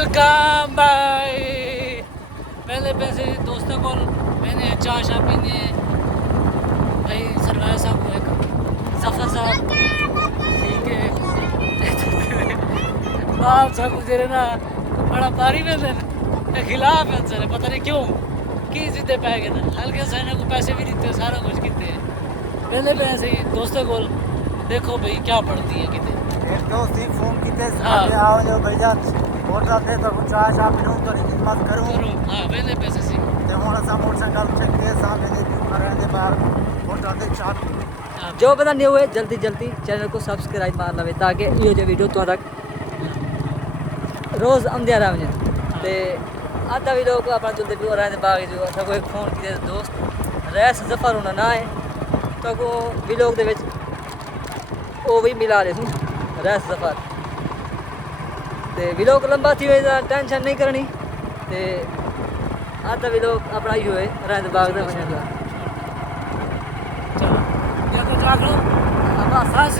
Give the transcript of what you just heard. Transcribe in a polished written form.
Welcome भाई। पहले पैसे दोस्तों को मैंने चाय शाह पीनी है भाई। सरवार साहब को एक जफर साहब ठीक है बाप साहब गुजरे ना बड़ा भारी में खिलाफ है सर पता नहीं क्यों की जिद्दे पै गए थे हल्के सहने को पैसे भी देते सारा कुछ किते पहले पैसे दोस्तों को देखो भाई क्या पड़ती है किते एक दोस्त ही फोन किते हाँ। आओ जो भैया होटल दे तो चाय शाह पीऊं तो खिदमत करूं हाँ पहले पैसे से ते हुन असां मोटरसाइकिल चेक के सामने दे रहंदे बाहर होटल दे चाय पीऊं जो बंदा न्यू है जल्दी जल्दी चैनल को सब्सक्राइब मार लवे ताकि ये जो वीडियो तो तक रोज आंदे रह वने ते आधा वीडियो को अपना जल्दी भी रहने बाग जो असा कोई फोन किए दोस्त रैस जफर होना ना है तो को व्लॉग दे विच ओ भी मिला ले तू रैस जफर ते व्लॉग लंबा थी वजह टेंशन नहीं करनी ते आधा व्लॉग अपना ही होए रहने बाग दे वने चलो ये तो जाग लो अब सास